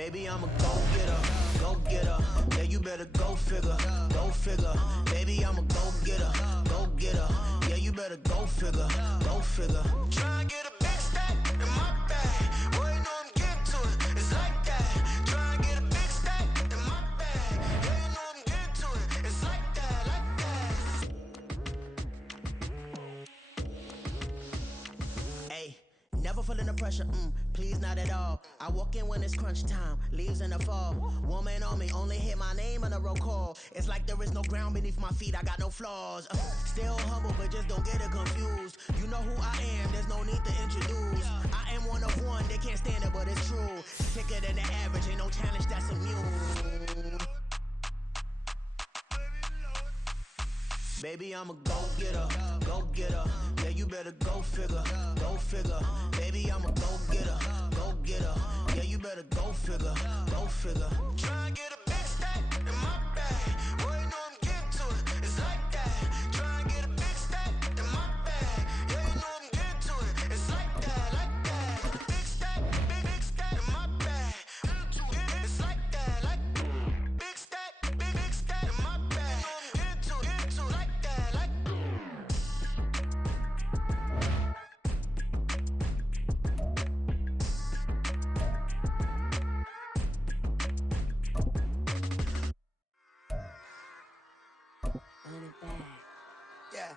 Baby, I'm a go-getter, yeah, you better go figure, baby, I'm a go-getter, yeah, you better go figure, try and get a big stack in my bag, boy, you know I'm getting to it, it's like that, try and get a big stack in my bag, yeah, you know I'm getting to it, it's like that, Hey, never feeling the pressure, please not at all. I walk in when it's crunch time, leaves in the fall. Woman on me, only hit my name on a roll call. It's like there is no ground beneath my feet, I got no flaws. Still humble, but just don't get it confused. You know who I am, there's no need to introduce. I am one of one, they can't stand it, but it's true. Thicker than the average, ain't no challenge that's immune. Baby, I'm a go-getter, yeah, you better go figure, baby, I'm a go-getter, yeah, you better go figure, try and get a big stack in my bag, boy, you know I'm getting to it, it's like that, try and get a big stack in my bag, yeah, you know I'm getting to it, it's like that, big stack in my bag, it's like that, big stack in my bag, you know I'm getting to it, like that, Run it back. yeah.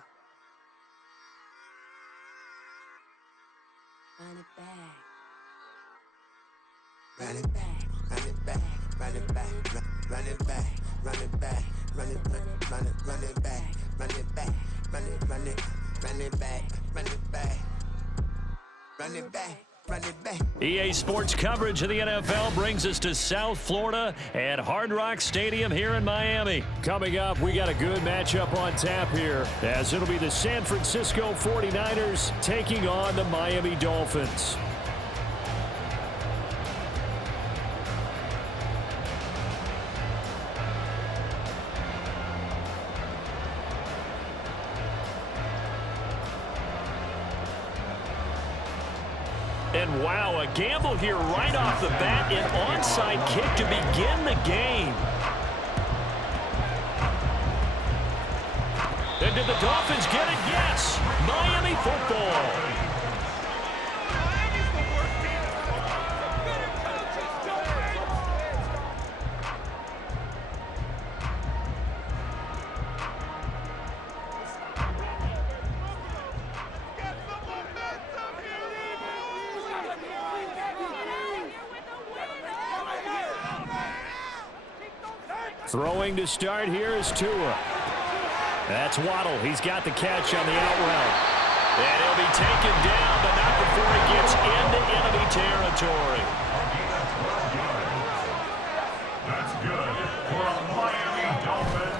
Run it back. Run it back, run it back, run it back, run it back, run it back, run it back, run it back, run it back, run it back, run it back, run it back. EA Sports coverage of the NFL brings us to South Florida at Hard Rock Stadium here in Miami. Coming up, we got a good matchup on tap here, as it'll be the San Francisco 49ers taking on the Miami Dolphins. And wow, a gamble here right off the bat, an onside kick to begin the game. And did the Dolphins get it? Yes! Miami football. Throwing to start here is Tua. That's Waddle. He's got the catch on the out route. And he'll be taken down, but not before he gets into enemy territory. That's good for a Miami Dolphin.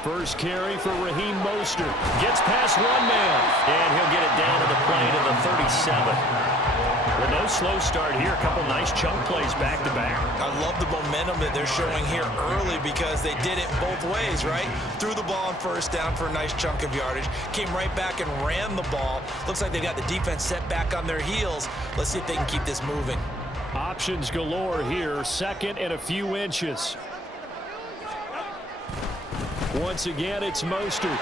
First carry for Raheem Mostert. Gets past one man, and he'll get it down to the plane of the 37. Well, no slow start here. A couple nice chunk plays back-to-back. I love the momentum that they're showing here early because they did it both ways, right? Threw the ball on first down for a nice chunk of yardage. Came right back and ran the ball. Looks like they got the defense set back on their heels. Let's see if they can keep this moving. Options galore here. Second and a few inches. Once again, it's Mostert.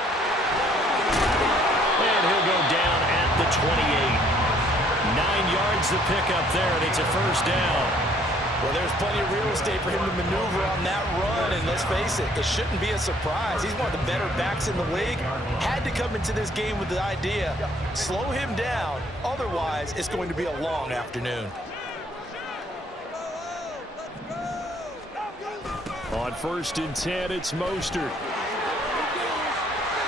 And he'll go down at the 28. 9 yards to pick up there, and it's a first down. Well, there's plenty of real estate for him to maneuver on that run, and let's face it, it shouldn't be a surprise. He's one of the better backs in the league. Had to come into this game with the idea, slow him down, otherwise it's going to be a long afternoon. On 1st and 10, it's Mostert.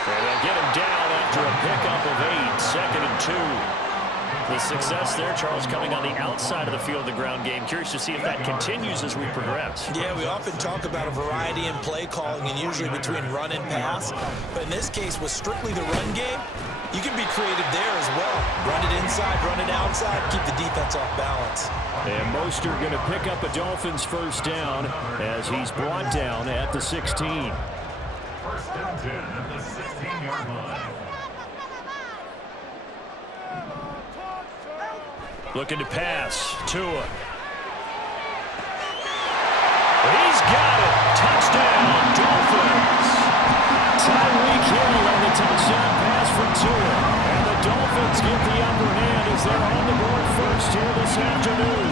And they'll get him down after a pickup of 8, 2nd and 2. The success there, Charles, coming on the outside of the field, the ground game. Curious to see if that continues as we progress. Yeah, we often talk about a variety in play calling and usually between run and pass. But in this case, with strictly the run game, you can be creative there as well. Run it inside, run it outside, keep the defense off balance. And Mostert going to pick up a Dolphins first down as he's brought down at the 16. 1st and 10 at the 16-yard line. Looking to pass. Tua. got it. Touchdown, Dolphins. Tyreek Hill on the touchdown pass for Tua. And the Dolphins get the upper hand as they're on the board first here this afternoon.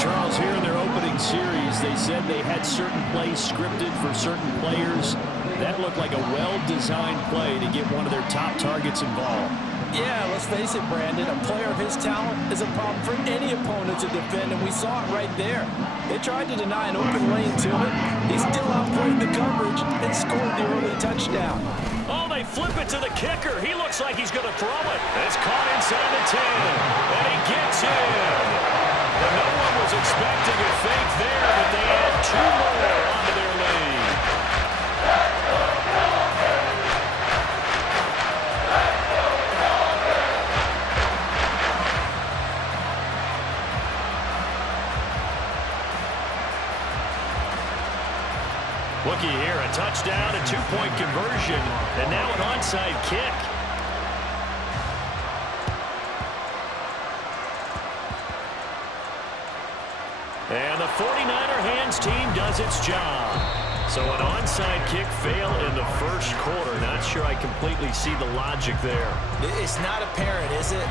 Charles, here in their opening series, they said they had certain plays scripted for certain players. That looked like a well-designed play to get one of their top targets involved. Yeah, let's face it, Brandon. A player of his talent is a problem for any opponent to defend, and we saw it right there. They tried to deny an open lane to him. He still outplayed the coverage and scored the early touchdown. Oh, they flip it to the kicker. He looks like he's going to throw it. It's caught inside the 10, and he gets in. And no one was expecting a fake there, but they add 2 more onto their lead. Looky here, a touchdown, a 2-point conversion, and now an onside kick. And the 49er hands team does its job. So an onside kick fail in the first quarter. Not sure I completely see the logic there. It's not apparent, is it?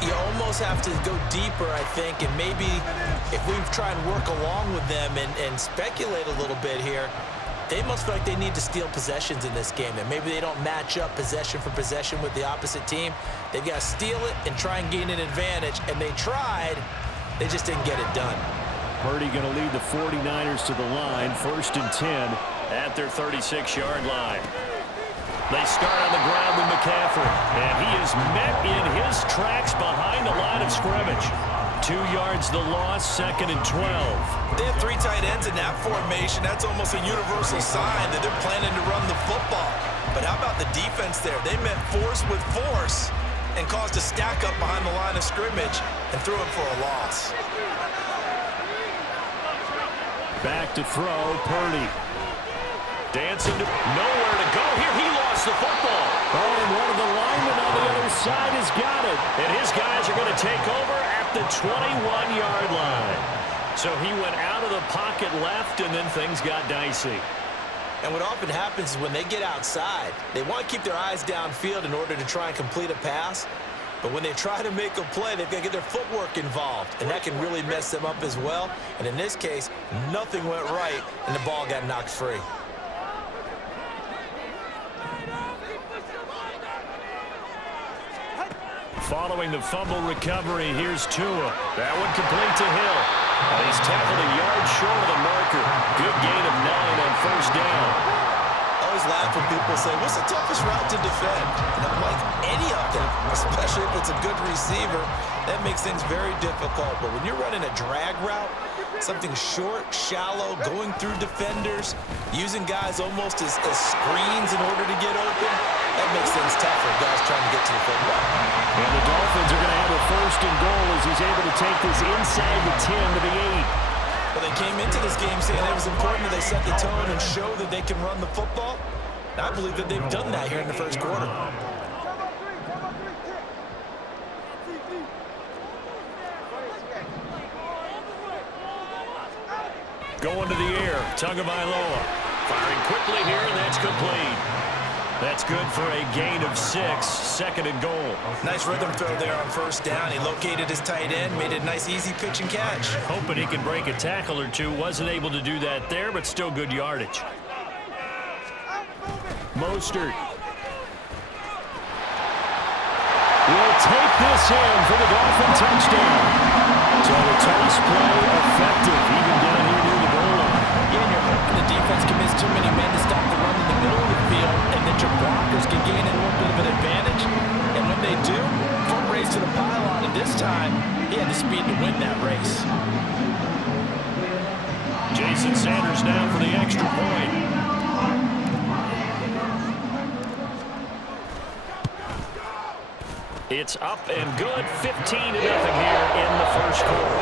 You almost have to go deeper, I think, and maybe if we try and work along with them and speculate a little bit here, they must feel like they need to steal possessions in this game, and maybe they don't match up possession for possession with the opposite team. They've got to steal it and try and gain an advantage, and they tried. They just didn't get it done. Purdy going to lead the 49ers to the line, 1st and 10 at their 36-yard line. They start on the ground with McCaffrey, and he is met in his tracks behind the line of scrimmage. 2 yards the loss, 2nd and 12. They have 3 tight ends in that formation. That's almost a universal sign that they're planning to run the football. But how about the defense there? They met force with force and caused a stack up behind the line of scrimmage and threw it for a loss. Back to throw, Purdy. Dancing to nowhere to go. Here he lost the football. Oh, and one of the linemen on the other side has got it. And his guys are going to take over at the 21-yard line. So he went out of the pocket left, and then things got dicey. And what often happens is when they get outside, they want to keep their eyes downfield in order to try and complete a pass. But when they try to make a play, they've got to get their footwork involved, and that can really mess them up as well. And in this case, nothing went right, and the ball got knocked free. Following the fumble recovery, here's Tua. That one complete to Hill. And he's tackled a yard short of the marker. Good gain of 9 on 1st down. I always laugh when people say, what's the toughest route to defend? And I'm like, any of them, especially if it's a good receiver. That makes things very difficult. But when you're running a drag route, something short, shallow, going through defenders, using guys almost as screens in order to get open, that makes things tough for guys trying to get to the football. And the Dolphins are going to have a 1st and goal as he's able to take this inside the 10 to the 8. Well, they came into this game saying it was important that they set the tone and show that they can run the football. And I believe that they've done that here in the first quarter. Going to the air, Tagovailoa. Firing quickly here, and that's complete. That's good for a gain of 6, 2nd and goal. Nice rhythm throw there on 1st down. He located his tight end, made it a nice, easy pitch and catch. Hoping he can break a tackle or two. Wasn't able to do that there, but still good yardage. Mostert will take this in for the Dolphin touchdown. So the toss play effective, even down here near the goal line. Yeah, and you're hoping the defense commits too many men to stop the run in the middle of the field, and that your blockers can gain a little bit of an advantage. And when they do, foot race to the pylon, and this time, he had the speed to win that race. Jason Sanders now for the extra point. It's up and good, 15-0 here in the first quarter.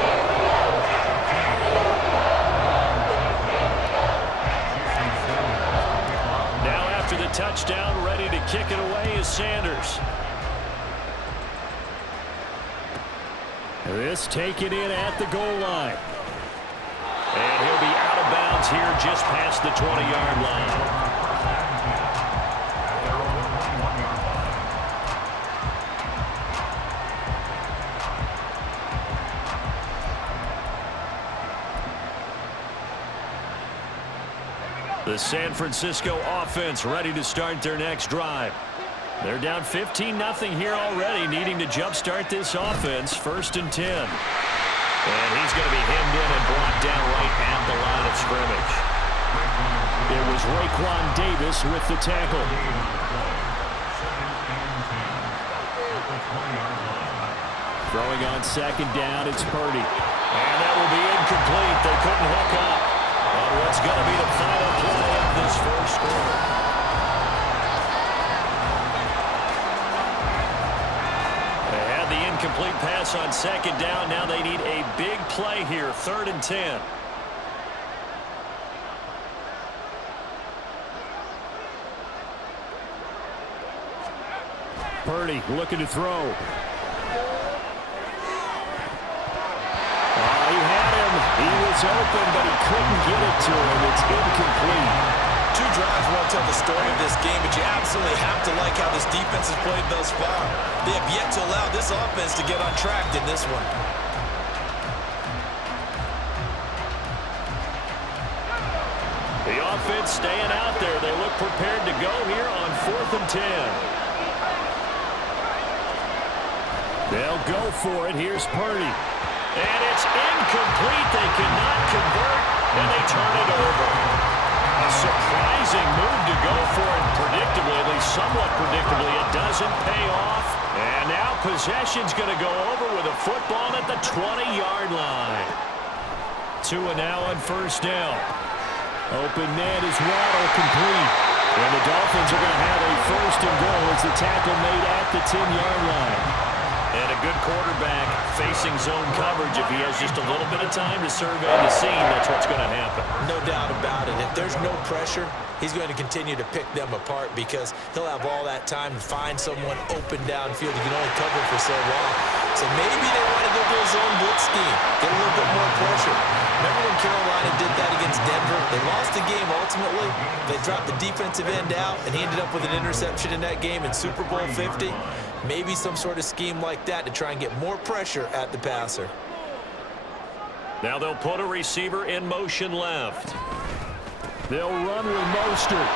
Now after the touchdown, ready to kick it away is Sanders. This taken in at the goal line. And he'll be out of bounds here just past the 20-yard line. The San Francisco offense ready to start their next drive. They're down 15-0 here already, needing to jumpstart this offense. 1st and 10. And he's going to be hemmed in and brought down right at the line of scrimmage. It was Raekwon Davis with the tackle. Throwing on 2nd down, it's Purdy. And that will be incomplete. They couldn't hook up on what's going to be the final play of this first quarter. They had the incomplete pass on 2nd down. Now they need a big play here. 3rd and 10. Purdy looking to throw. He had him. He was open, but he couldn't get it to him. It's incomplete. 2 drives won't tell the story of this game, but you absolutely have to like how this defense has played thus far. They have yet to allow this offense to get on track in this one. The offense staying out there. They look prepared to go here on 4th and 10. They'll go for it. Here's Purdy. And it's incomplete. They cannot convert, and they turn it over. A surprising move to go for it predictably, at least somewhat predictably. It doesn't pay off. And now possession's going to go over with a football at the 20-yard line. 2 and now on 1st down. Open man is Waddle, complete. And the Dolphins are going to have a 1st and goal as the tackle made at the 10-yard line. And a good quarterback facing zone coverage. If he has just a little bit of time to survey the scene, that's what's going to happen. No doubt about it. If there's no pressure, he's going to continue to pick them apart because he'll have all that time to find someone open downfield. He can only cover for so long. So maybe they want to go to a zone blitz scheme, get a little bit more pressure. Remember when Carolina did that against Denver? They lost the game ultimately. They dropped the defensive end out, and he ended up with an interception in that game in Super Bowl 50. Maybe some sort of scheme like that to try and get more pressure at the passer. Now they'll put a receiver in motion left. They'll run with Mostert.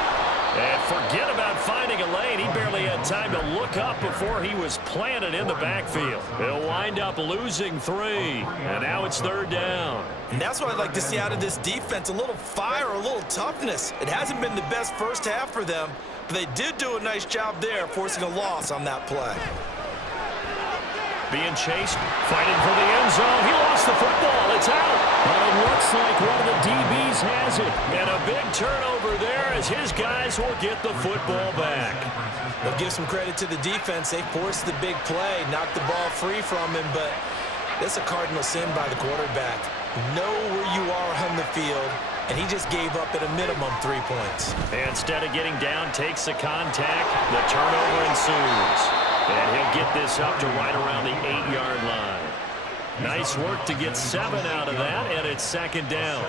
And forget about finding a lane. He barely had time to look up before he was planted in the backfield. They'll wind up losing 3. And now it's 3rd down. And that's what I'd like to see out of this defense. A little fire, a little toughness. It hasn't been the best first half for them, but they did do a nice job there, forcing a loss on that play. Being chased, fighting for the end zone. He lost the football. It's out. But it looks like one of the DBs has it. And a big turnover there as his guys will get the football back. They'll give some credit to the defense. They forced the big play, knocked the ball free from him, but that's a cardinal sin by the quarterback. Know where you are on the field, and he just gave up at a minimum 3 points. And instead of getting down, takes the contact. The turnover ensues. And he'll get this up to right around the 8-yard line. Nice work to get 7 out of that, and it's 2nd down.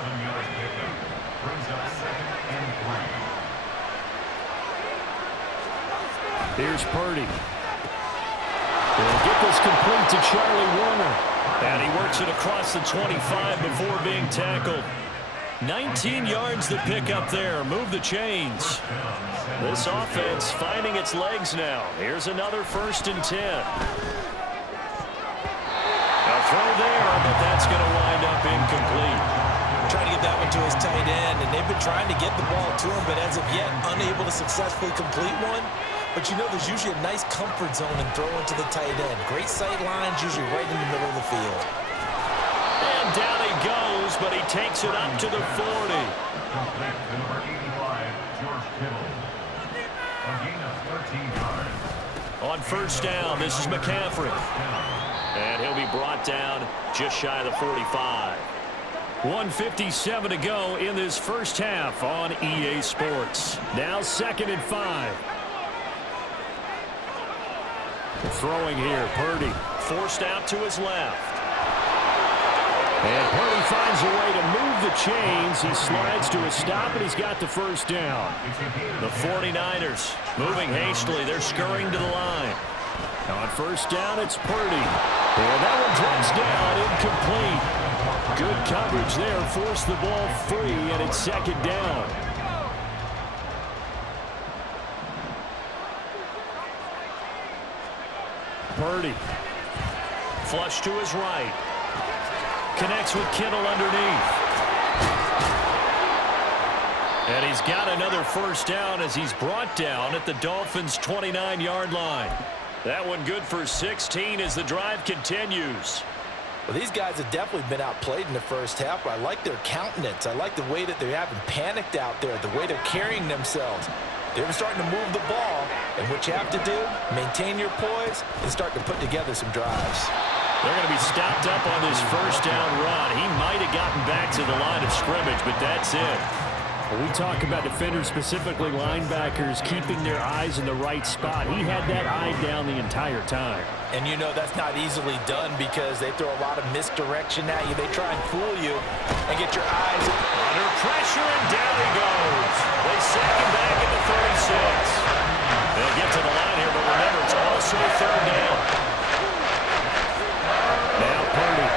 Here's Purdy. They'll get this complete to Charlie Warner. And he works it across the 25 before being tackled. 19 yards to pick up there. Move the chains. This offense finding its legs now. Here's another 1st and 10. A throw there, but that's going to wind up incomplete. Trying to get that one to his tight end, and they've been trying to get the ball to him, but as of yet, unable to successfully complete one. But you know there's usually a nice comfort zone in throwing to the tight end. Great sight lines, usually right in the middle of the field. And down he goes, but he takes it up to the 40. On 1st down, this is McCaffrey. And he'll be brought down just shy of the 45. 1:57 to go in this first half on EA Sports. Now 2nd and 5. Throwing here, Purdy. Forced out to his left. And Purdy finds a way to move the chains. He slides to a stop, and he's got the first down. The 49ers moving hastily. They're scurrying to the line. On first down, it's Purdy. And that one drops down, incomplete. Good coverage there, forced the ball free, and it's second down. Purdy. Flush to his right. Connects with Kittle underneath. And he's got another first down as he's brought down at the Dolphins' 29-yard line. That one good for 16 as the drive continues. Well, these guys have definitely been outplayed in the first half, but I like their countenance. I like the way that they haven't panicked out there, the way they're carrying themselves. They're starting to move the ball, and what you have to do, maintain your poise and start to put together some drives. They're going to be stopped up on this first down run. He might have gotten back to the line of scrimmage, but that's it. When we talk about defenders, specifically linebackers, keeping their eyes in the right spot, he had that eye down the entire time. And you know that's not easily done because they throw a lot of misdirection at you. They try and fool you and get your eyes under pressure, and down he goes. They sack him back at the 36. They'll get to the line here, but remember, it's also third down. Now Purdy.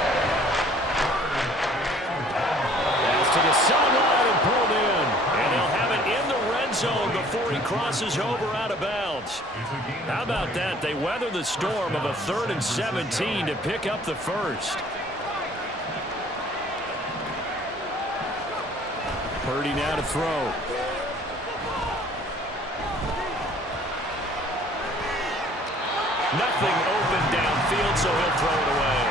Pass to the sideline and pulled in. And they'll have it in the red zone before he crosses over out of bounds. How about that? They weather the storm of a 3rd and 17 to pick up the first. Purdy now to throw. Nothing open downfield, so he'll throw it away.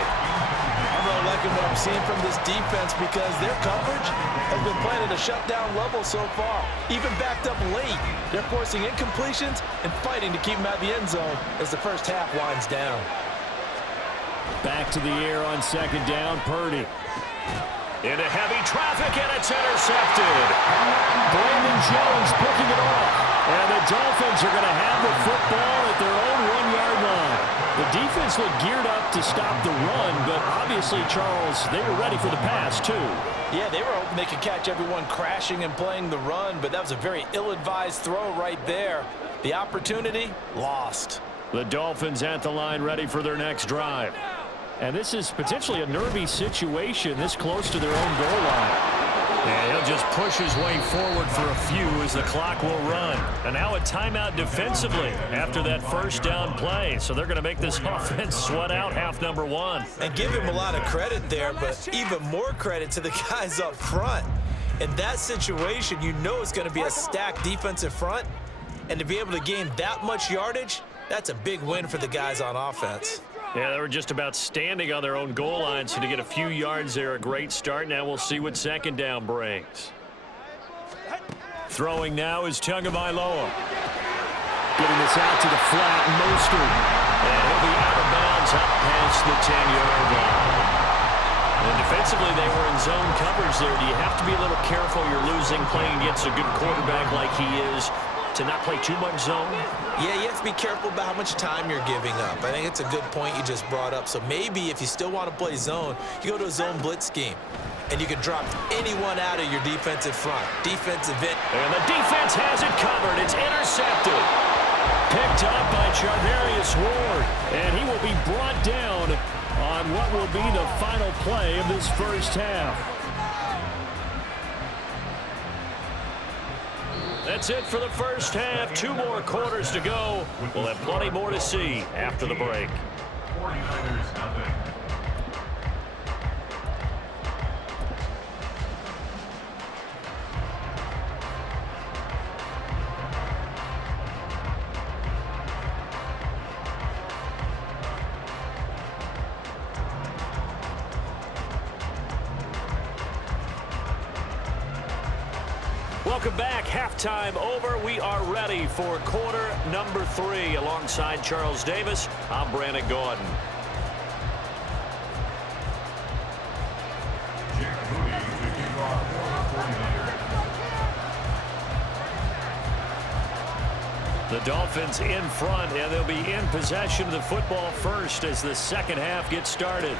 I'm really liking what I'm seeing from this defense because their coverage has been playing at a shutdown level so far. Even backed up late, they're forcing incompletions and fighting to keep them out of the end zone as the first half winds down. Back to the air on second down, Purdy. Into heavy traffic, and it's intercepted. Brandon Jones picking it off. And the Dolphins are going to have the football at their own 1-yard line. The defense looked geared up to stop the run, but obviously, Charles, they were ready for the pass, too. Yeah, they were hoping they could catch everyone crashing and playing the run, but that was a very ill-advised throw right there. The opportunity, lost. The Dolphins at the line, ready for their next drive. And this is potentially a nervy situation this close to their own goal line. And he'll just push his way forward for a few as the clock will run. And now a timeout defensively after that first down play. So they're going to make this offense sweat out half number one. And give him a lot of credit there, but even more credit to the guys up front. In that situation, you know it's going to be a stacked defensive front. And to be able to gain that much yardage, that's a big win for the guys on offense. Yeah, they were just about standing on their own goal line, so to get a few yards there, a great start. Now we'll see what second down brings. Throwing now is Tagovailoa. Getting this out to the flat, Mostert. And he'll be out of bounds up past the 10-yard line. And defensively, they were in zone coverage there. Do you have to be a little careful? You're losing playing against a good quarterback like he is to not play too much zone? Yeah, you have to be careful about how much time you're giving up. I think it's a good point you just brought up. So maybe if you still want to play zone, you go to a zone blitz scheme. And you can drop anyone out of your defensive front. Defensive end. And the defense has it covered. It's intercepted. Picked up by Charvarius Ward. And he will be brought down on what will be the final play of this first half. That's it for the first half. 2 more quarters to go. We'll have plenty more to see after the break. 49ers nothing. Welcome back. Halftime over. We are ready for quarter number 3. Alongside Charles Davis, I'm Brandon Gordon. The Dolphins in front, and they'll be in possession of the football first as the second half gets started.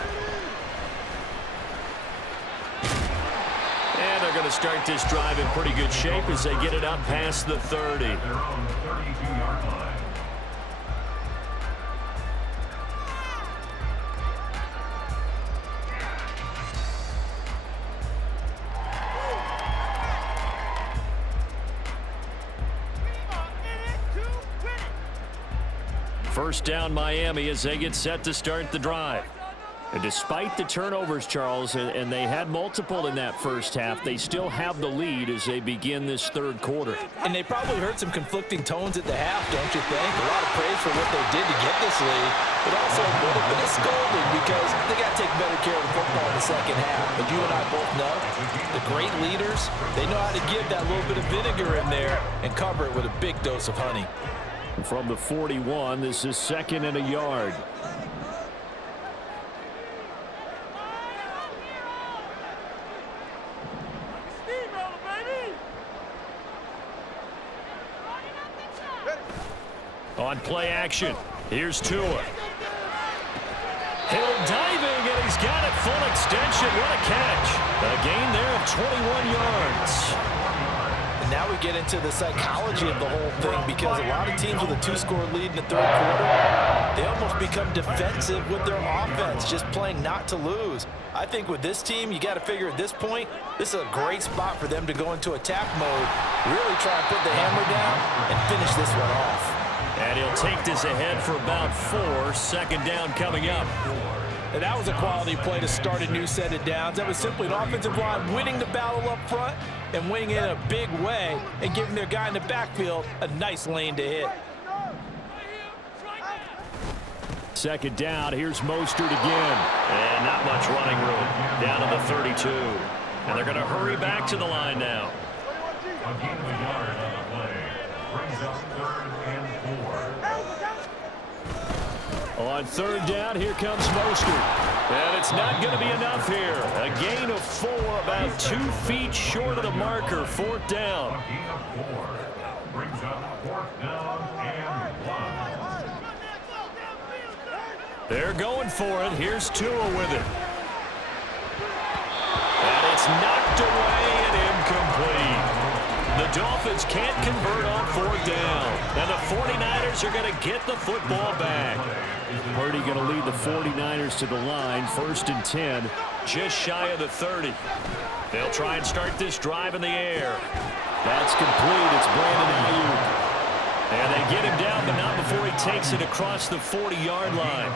to start this drive in pretty good shape as they get it up past the 30. Their own 32-yard line. First down Miami as they get set to start the drive. And despite the turnovers, Charles, and they had multiple in that first half, they still have the lead as they begin this third quarter. And they probably heard some conflicting tones at the half, don't you think? A lot of praise for what they did to get this lead, but also a little bit of scolding because they got to take better care of the football in the second half. But you and I both know the great leaders, they know how to give that little bit of vinegar in there and cover it with a big dose of honey. From the 41, this is 2nd and a yard. On play action, here's Tua. Hill diving, and he's got it full extension. What a catch. A gain there of 21 yards. And now we get into the psychology of the whole thing because a lot of teams with a 2-score lead in the third quarter, they almost become defensive with their offense, just playing not to lose. I think with this team, you got to figure at this point, this is a great spot for them to go into attack mode, really try and put the hammer down and finish this one off. And he'll take this ahead for about 4. 2nd down coming up. And that was a quality play to start a new set of downs. That was simply an offensive line winning the battle up front and winning it in a big way and giving their guy in the backfield a nice lane to hit. 2nd down, here's Mostert again. And not much running room. Down to the 32. And they're going to hurry back to the line now. A gain of a yard on the play. Brings up 3rd and 4. On 3rd down, here comes Mostert. And it's not going to be enough here. A gain of 4, about 2 feet short of the marker. 4th down. A gain of 4. Brings up 4th down and 1. They're going for it. Here's Tua with it. And it's knocked away and incomplete. The Dolphins can't convert on 4th down. And the 49ers are going to get the football back. Purdy going to lead the 49ers to the line. 1st and 10, just shy of the 30. They'll try and start this drive in the air. That's complete. It's Brandon Ayuk. And they get him down, but not before he takes it across the 40-yard line.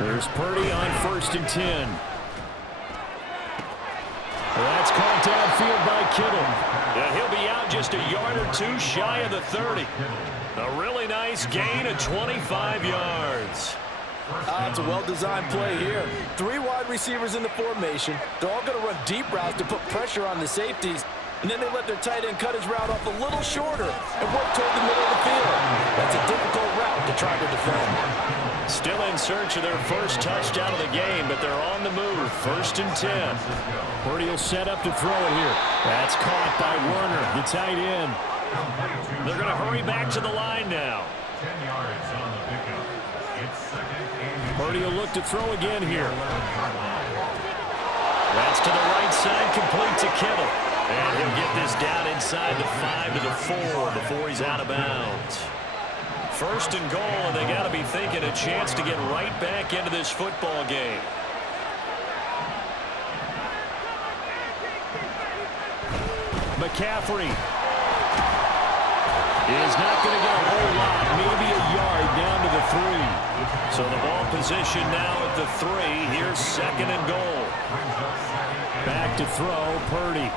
There's Purdy on 1st and 10. That's caught downfield by Kittle. And he'll be out just a yard or 2 shy of the 30. A really nice gain of 25 yards. It's a well-designed play here. 3 wide receivers in the formation. They're all going to run deep routes to put pressure on the safeties. And then they let their tight end cut his route off a little shorter and work toward the middle of the field. That's a difficult route to try to defend. Still in search of their first touchdown of the game, but they're on the move. 1st and 10. Purdy will set up to throw it here. That's caught by Werner, the tight end. They're going to hurry back to the line now. 10 yards on the pickup. It's 2nd and Purdy will look to throw again here. That's to the right side, complete to Kittle. And he'll get this down inside the 5 to the 4 before he's out of bounds. 1st and goal, and they got to be thinking a chance to get right back into this football game. McCaffrey is not going to get a whole lot, maybe a yard down to the 3. So the ball position now at the 3. Here's 2nd and goal. Back to throw, Purdy.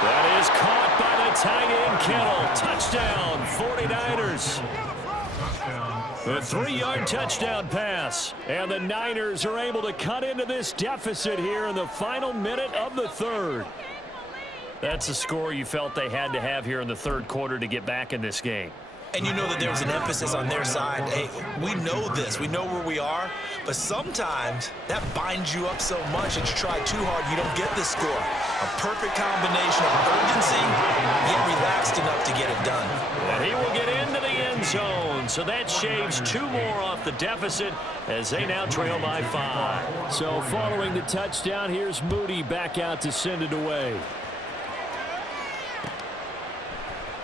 That is caught by the tight end, Kittle. Touchdown, 49ers. A 3-yard touchdown pass. And the Niners are able to cut into this deficit here in the final minute of the 3rd. That's the score you felt they had to have here in the 3rd quarter to get back in this game. And you know that there was an emphasis on their side. Hey, we know this. We know where we are. But sometimes that binds you up so much that you try too hard, you don't get this score. A perfect combination of urgency, yet relaxed enough to get it done. And he will get into the end zone. And so that shaves 2 more off the deficit as they now trail by 5. So following the touchdown, here's Moody back out to send it away.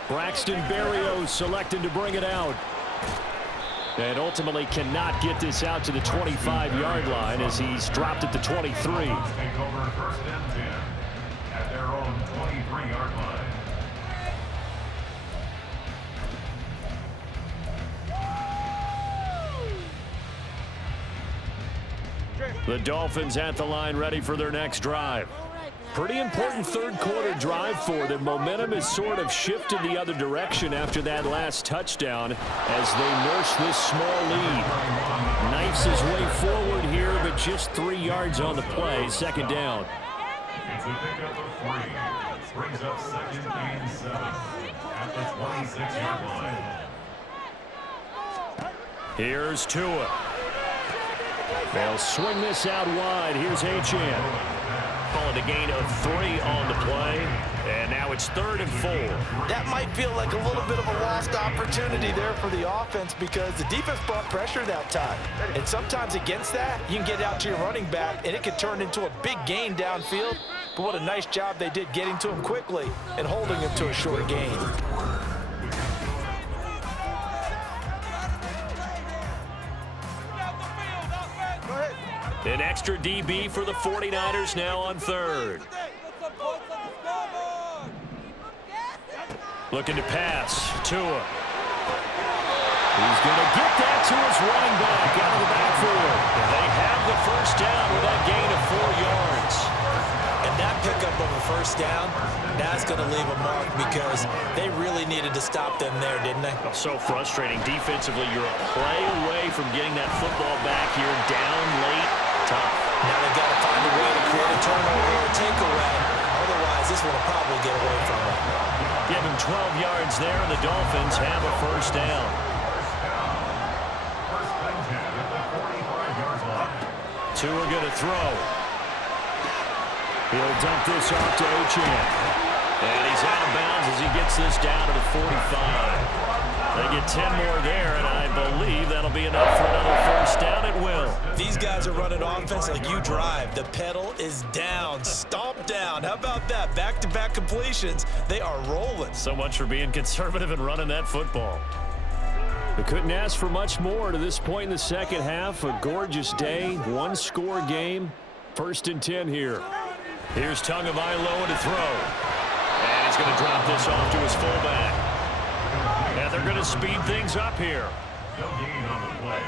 Braxton Berrios selected to bring it out. And ultimately cannot get this out to the 25-yard line as he's dropped at the 23. Take over 1st and 10 at their own 23-yard line. The Dolphins at the line ready for their next drive. Pretty important third-quarter drive for them. Momentum has sort of shifted the other direction after that last touchdown as they nurse this small lead. Knifes his way forward here, but just 3 yards on the play. 2nd down. It's a pickup of 3. Brings up 2nd and 7 at the 26-yard line. Here's Tua. They'll swing this out wide. Here's Achane. Calling a gain of 3 on the play, and now it's 3rd and 4. That might feel like a little bit of a lost opportunity there for the offense because the defense brought pressure that time. And sometimes against that, you can get out to your running back, and it can turn into a big gain downfield. But what a nice job they did getting to him quickly and holding him to a short gain. An extra DB for the 49ers now on 3rd. Looking to pass. Tua. He's going to get that to his running back out of the backfield. They have the 1st down with that gain of 4 yards. And that pickup of a 1st down, that's going to leave a mark because they really needed to stop them there, didn't they? So frustrating. Defensively, you're a play away from getting that football back here down late. Tough. Now they've got to find a way to create a turnover or a takeaway. Otherwise, this one will probably get away from them. Give him 12 yards there, and the Dolphins have a 1st down. 1st and 10 at the 45-yard line. Tua going to throw. He'll dump this off to Achane. And he's out of bounds as he gets this down to the 45. They get 10 more there, and I believe that'll be enough for another 1st down. It will. These guys are running offense like you drive. The pedal is down, stomp down. How about that? Back-to-back completions. They are rolling. So much for being conservative and running that football. They couldn't ask for much more to this point in the 2nd half. A gorgeous day, 1-score game. 1st and 10 here. Here's Tagovailoa to throw. And he's going to drop this off to his fullback. And they're going to speed things up here. No gain on the play.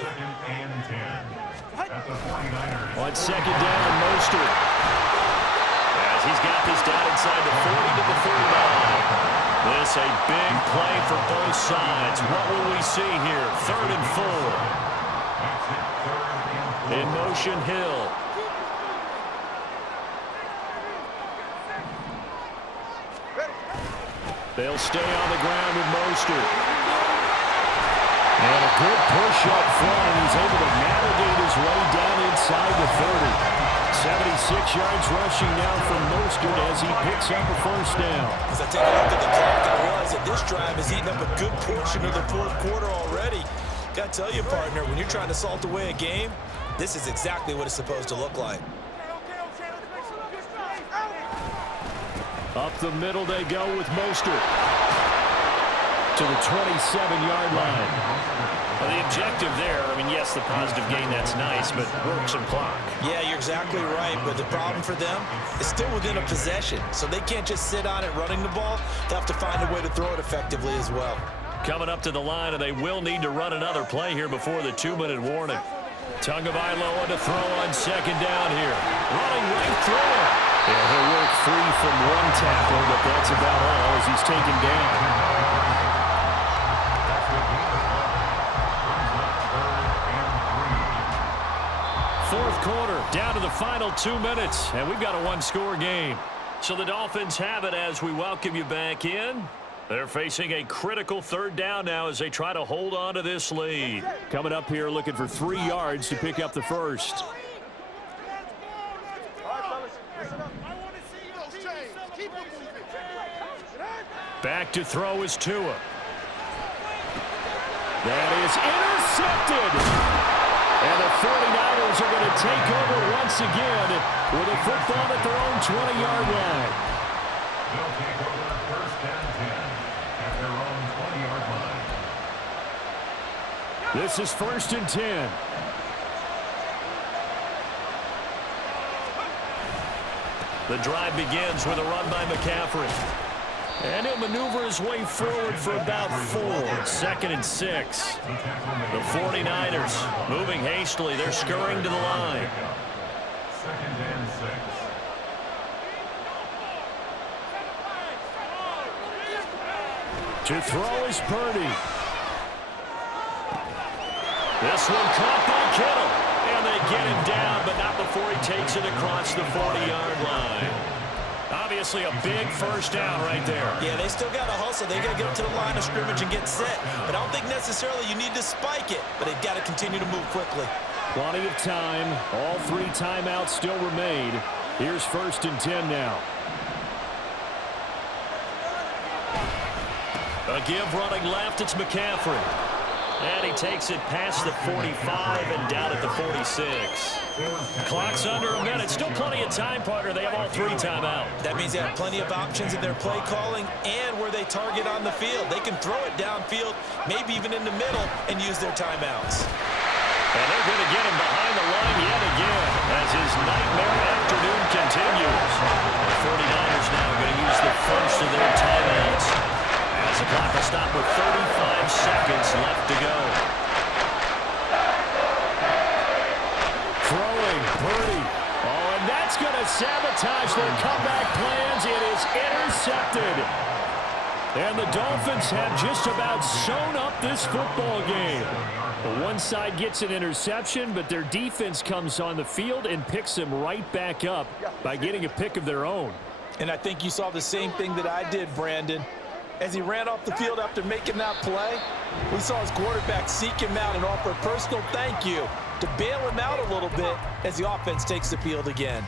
2nd and 10 at the 49ers. On 2nd down, Mostert. As he's got this down inside the 40 to the 39. This a big play for both sides. What will we see here? 3rd and 4. In motion, Hill. They'll stay on the ground with Mostert. And a good push up front, and he's able to navigate his way down inside the 30. 76 yards rushing now from Mostert as he picks up a 1st down. As I take a look at the clock, I realize that this drive has eaten up a good portion of the 4th quarter already. Got to tell you, partner, when you're trying to salt away a game, this is exactly what it's supposed to look like. Up the middle they go with Mostert to the 27-yard line. Well, the objective there, I mean, yes, the positive gain, that's nice, but work some clock. Yeah, you're exactly right, but the problem for them is still within a possession, so they can't just sit on it running the ball. They'll have to find a way to throw it effectively as well. Coming up to the line, and they will need to run another play here before the 2-minute warning. Tagovailoa to throw on 2nd down here. Running right through it. Yeah, he'll work free from one tackle, but that's about all as he's taken down. 4th quarter, down to the final 2 minutes, and we've got a 1-score game. So the Dolphins have it as we welcome you back in. They're facing a critical 3rd down now as they try to hold on to this lead. Coming up here looking for 3 yards to pick up the 1st. Back to throw is Tua. That is intercepted. And the 49ers are going to take over once again with a football at their own 20-yard line. They'll take over first and 10 at their own 20-yard line. This is first and 10. The drive begins with a run by McCaffrey. And he'll maneuver his way forward for about 4. Second and 6. The 49ers moving hastily. They're scurrying to the line. Second and 6. To throw is Purdy. This one caught by Kittle. And they get him down, but not before he takes it across the 40-yard line. Obviously a big first down right there. Yeah, they still got to hustle. They got to get up to the line of scrimmage and get set. But I don't think necessarily you need to spike it, but they've got to continue to move quickly. Plenty of time. All 3 timeouts still remain. Here's first and 10 now. A give running left. It's McCaffrey. And he takes it past the 45 and down at the 46. Clock's under a minute. Still plenty of time, partner. They have all 3 timeouts. That means they have plenty of options in their play calling and where they target on the field. They can throw it downfield, maybe even in the middle, and use their timeouts. And they're going to get him behind the line yet again as his nightmare afternoon continues. The 49ers now going to use the first of their timeouts. As the clock will stop with 35 seconds left to go. Throwing, Purdy. Oh, and that's going to sabotage their comeback plans. It is intercepted. And the Dolphins have just about sewn up this football game. One side gets an interception, but their defense comes on the field and picks them right back up by getting a pick of their own. And I think you saw the same thing that I did, Brandon. As he ran off the field after making that play, we saw his quarterback seek him out and offer a personal thank you to bail him out a little bit as the offense takes the field again.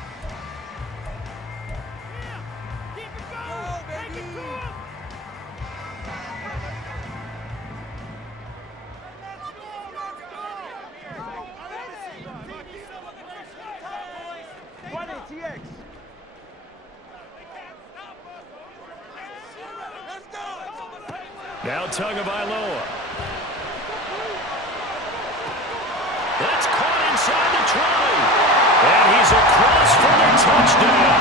Now Tagovailoa. That's caught inside the 20. And he's across for the touchdown.